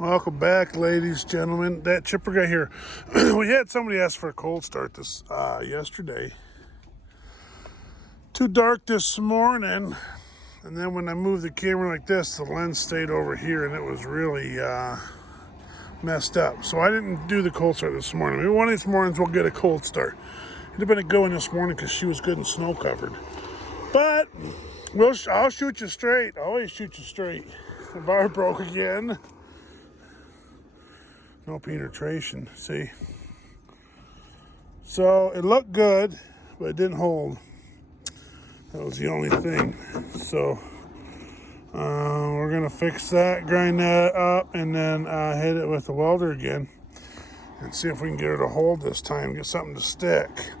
Welcome back, ladies, gentlemen. That chipper guy here. We had somebody ask for a cold start this yesterday. Too dark this morning, and then when I moved the camera like this, the lens stayed over here, and it was really messed up. So I didn't do the cold start this morning. Maybe one of these mornings we'll get a cold start. It'd have been a good one this morning because she was good and snow covered. But I'll shoot you straight. I always shoot you straight. The bar broke again. No penetration, see? So it looked good, but it didn't hold. That was the only thing. So we're gonna fix that, grind that up, and then hit it with the welder again and see if we can get her to hold this time, get something to stick.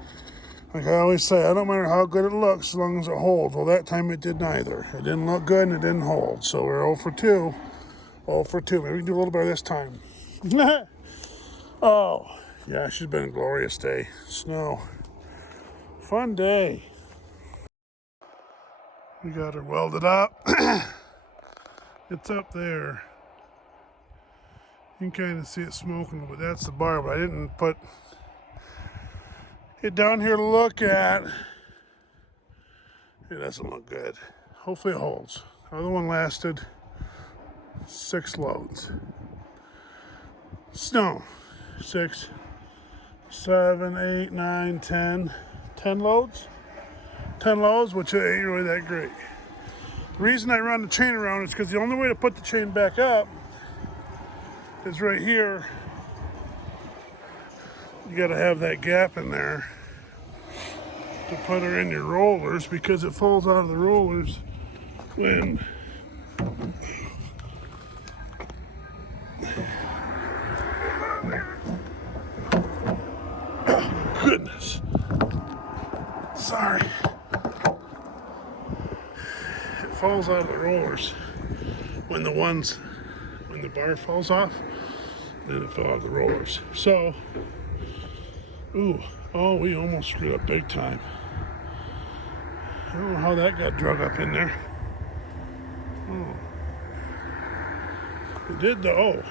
Like I always say, I don't matter how good it looks as long as it holds. Well, that time it did neither. It didn't look good and it didn't hold. So we're 0 for 2. 0 for 2. Maybe we can do a little better this time. Oh, yeah, she's been a glorious day. Snow. Fun day. We got her welded up. It's up there. You can kind of see it smoking, but that's the bar. But I didn't put it down here to look at. It doesn't look good. Hopefully it holds. The other one lasted 6 loads. Snow. 6, 7, 8, 9, 10. 10 loads? 10 loads, which ain't really that great. The reason I run the chain around is because the only way to put the chain back up is right here. You gotta have that gap in there to put her in your rollers because it falls out of the rollers when oh, goodness. Sorry. It falls out of the rollers when the bar falls off, then it fell out of the rollers. So, we almost screwed up big time. I don't know how that got drug up in there. It did though,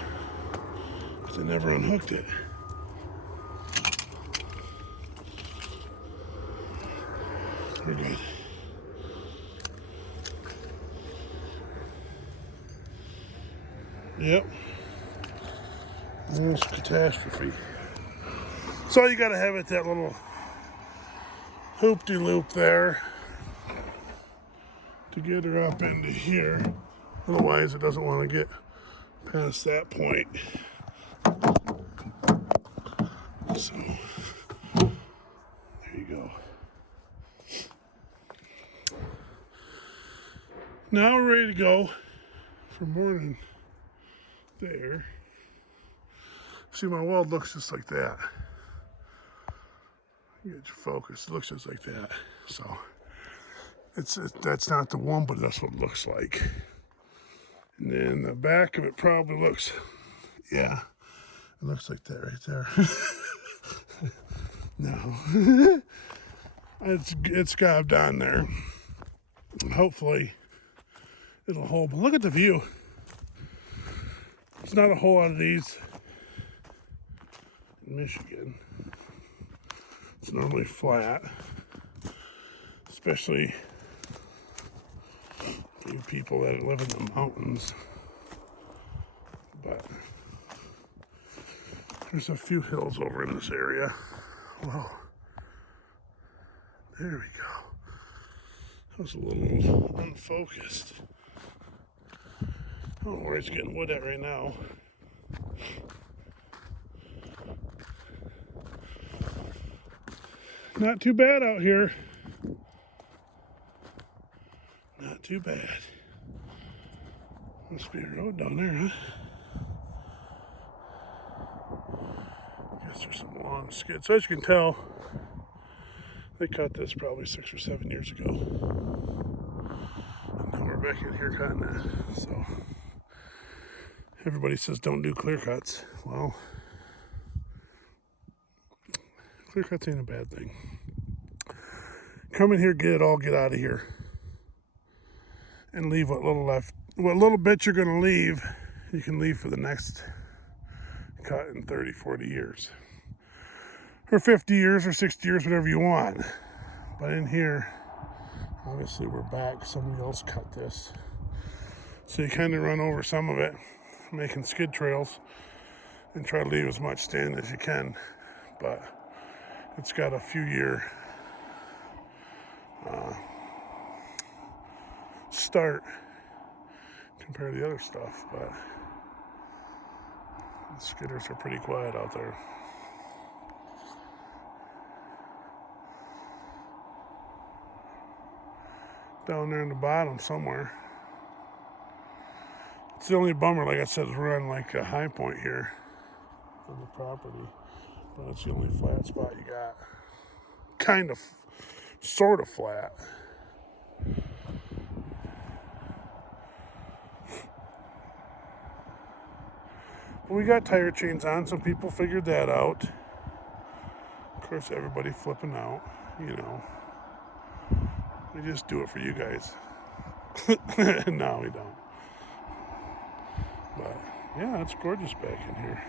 because I never unhooked it. We're good. Yep. Almost catastrophe. So you gotta have it that little hoop-de-loop there to get her up into here. Otherwise it doesn't want to get past that point. So there you go. Now we're ready to go for morning there. See, my weld looks just like that. You get your focus, it looks just like that. So that's not the one, but that's what it looks like. And then the back of it probably looks, yeah, it looks like that right there. No, it's gobbed on there. Hopefully it'll hold. But look at the view. It's not a whole lot of these in Michigan. It's normally flat, especially for you people that live in the mountains. But there's a few hills over in this area. Well, there we go. That was a little unfocused. I don't know where it's getting wood at right now. Not too bad out here. Not too bad. Must be a road down there, huh? Guess there's some long skids. So as you can tell, they cut this probably 6 or 7 years ago. And now we're back in here cutting that. So everybody says don't do clear cuts. Well, clear cuts ain't a bad thing. Come in here, get it all, get out of here. And leave what little left, what little bit you're gonna leave you can leave for the next cut in 30, 40 years. Or 50 years or 60 years, whatever you want. But in here, obviously we're back. Somebody else cut this. So you kind of run over some of it, making skid trails, and try to leave as much stand as you can. But it's got a few year start compared to the other stuff. But the skidders are pretty quiet out there. Down there in the bottom somewhere. It's the only bummer, like I said, is we're on like a high point here on the property. But it's the only flat spot you got. Kind of, sort of flat. But we got tire chains on, some people figured that out. Of course, everybody flipping out, you know. We just do it for you guys. No, we don't. But yeah, it's gorgeous back in here.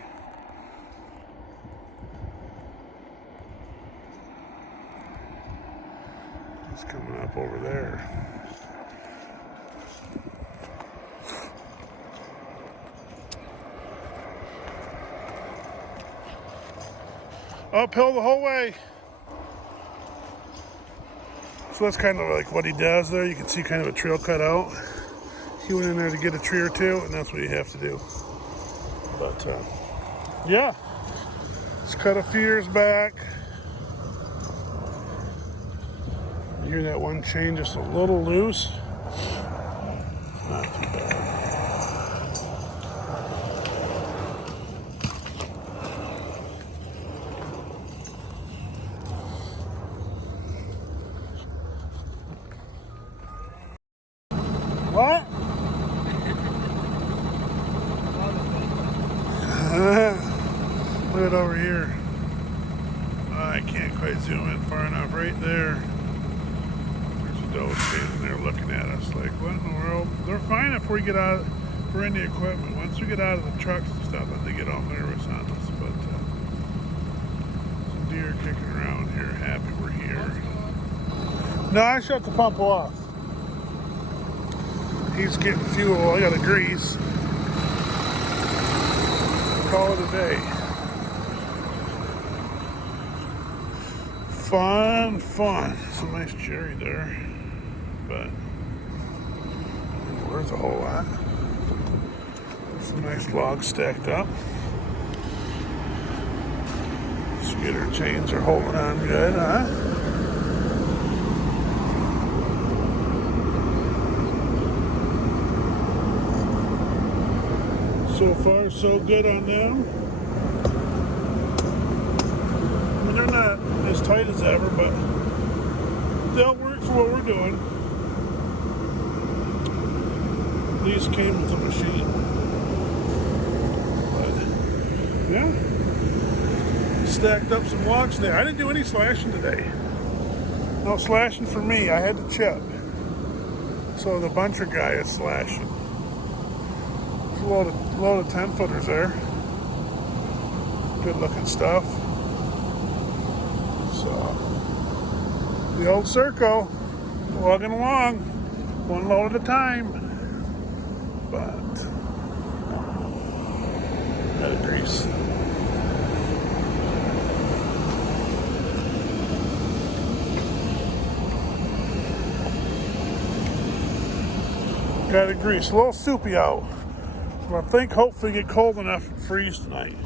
It's coming up over there. Uphill the whole way. So that's kind of like what he does there. You can see kind of a trail cut out. He went in there to get a tree or two, and that's what you have to do. But yeah, it's cut a few years back. You hear that one chain just a little loose. Not too bad. What? Look at over here. I can't quite zoom in far enough. Right there. There's a doe standing there looking at us like, what in the world? They're fine if we get out, if we're in the equipment. Once we get out of the trucks and stuff, then they get all nervous on us. But some deer kicking around here, happy we're here. No, I shut the pump off. He's getting fuel. I got to grease. Call it a day. Fun. Some nice cherry there, but there's a whole lot. Some nice logs stacked up. Skidder chains are holding on good, huh? So far, so good on them. I mean, they're not as tight as ever, but they'll work for what we're doing. These came with the machine. But, yeah. Stacked up some logs there. I didn't do any slashing today. No slashing for me. I had to chip. So the buncher guy is slashing. There's a load of 10-footers there. Good looking stuff. So the old Circo, logging along, one load at a time. But gotta grease. Gotta grease. A little soupy out. But I think hopefully get cold enough and freeze tonight.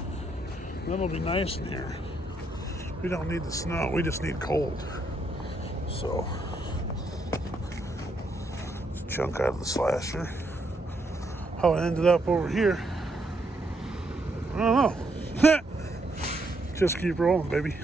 That'll be nice in here. We don't need the snow, we just need cold. So, chunk out of the slasher. How it ended up over here, I don't know. Just keep rolling, baby.